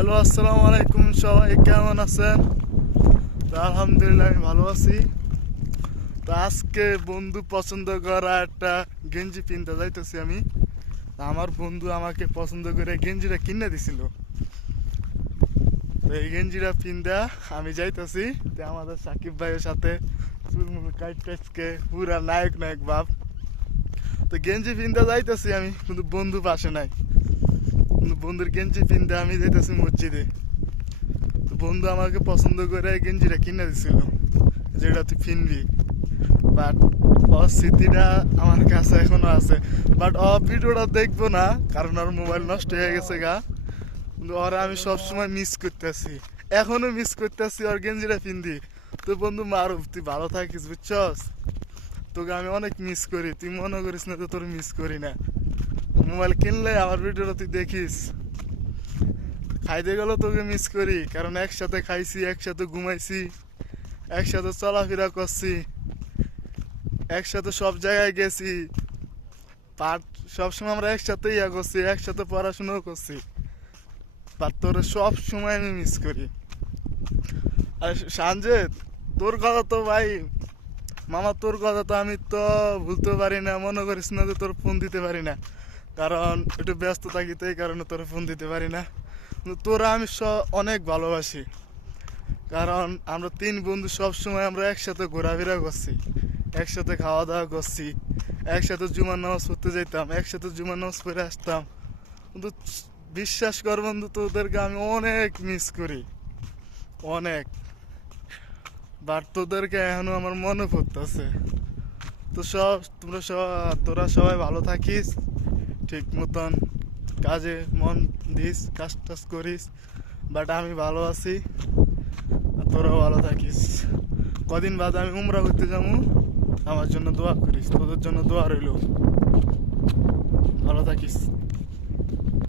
Hello, আসসালামু আলাইকুম। সবাই কেমন আছেন? তো আলহামদুলিল্লাহ আমি ভালো আছি। তো আজকে বন্ধু পছন্দ করা একটা গেঞ্জি কিনতে যাইতেছি আমি। আমার বন্ধু আমাকে পছন্দ করে গেঞ্জিটা কিনে দিছিল। তো এই গেঞ্জিটা পিন্দা আমি যাইতেছি আমাদের সাকিব ভাইয়ের সাথে কাইটকে পুরা নায়ক নায়ক ভাব। তো গেঞ্জি পিন্দা যাইতেছি আমি, কিন্তু বন্ধু পাশে নাই। কিন্তু বন্ধুর গেঞ্জি পিন্দা আমি যাইতেছি মসজিদে। বন্ধু আমাকে পছন্দ করে গেঞ্জিটা কিনে দিছিল, যেটা তুই কিনবি। বাট ওর স্মৃতিটা আমার কাছে এখনো আছে। বাট ও ভিডিওটা দেখবো না, কারণ ওর মোবাইল নষ্ট হয়ে গেছে গা। কিন্তু ওরা আমি সবসময় মিস করতেছি, এখনো মিস করতেছি ওর গেঞ্জিটা পিন্দি। তো বন্ধু মারুফ, তুই ভালো থাকিস, বুঝছস? তোকে আমি অনেক মিস করি, তুই মনে করিস না তো তোর মিস করি না। মোবাইল কিনলে আমার ভিডিওটা তুই দেখিস। খাইতে গেলেও তোকে মিস করি, কারণ একসাথে খাইছি, একসাথে ঘুমাইছি, একসাথে চলাফেরা করছি, একসাথে সব জায়গায় গেছি। পাঠ সবসময় আমরা একসাথে করছি, একসাথে পড়াশোনাও করছি। বাট তোরে সব সময় আমি মিস করি। আর সানজে, তোর কথা তো ভাই মামা, তোর কথা তো আমি তো ভুলতে পারি না। মনে করিস না যে তোর ফোন দিতে পারি না, কারণ একটু ব্যস্ত থাকি, তো এই কারণে তোর ফোন দিতে পারি না। তোরা আমি অনেক ভালোবাসি, কারণ আমরা তিন বন্ধু সব সময় আমরা একসাথে ঘোরাফেরা করছি, একসাথে খাওয়া দাওয়া করছি, একসাথে জুমার নামাজ পড়তে যেতাম, একসাথে জুমার নামাজ পড়ে আসতাম। কিন্তু বিশ্বাস কর বন্ধু, তোদেরকে আমি অনেক মিস করি, অনেক। বাট তোদেরকে এখনো আমার মনে পড়তেছে। তো তোরা সবাই ভালো থাকিস, ঠিক মতন কাজে মন দিস, কাজ টাজ করিস। বাট আমি ভালো আছি, আর তোরাও ভালো থাকিস। কদিন বাদে আমি উমরা করতে যাবো, আমার জন্য দোয়া করিস, তোদের জন্য দোয়া রইল। ভালো থাকিস।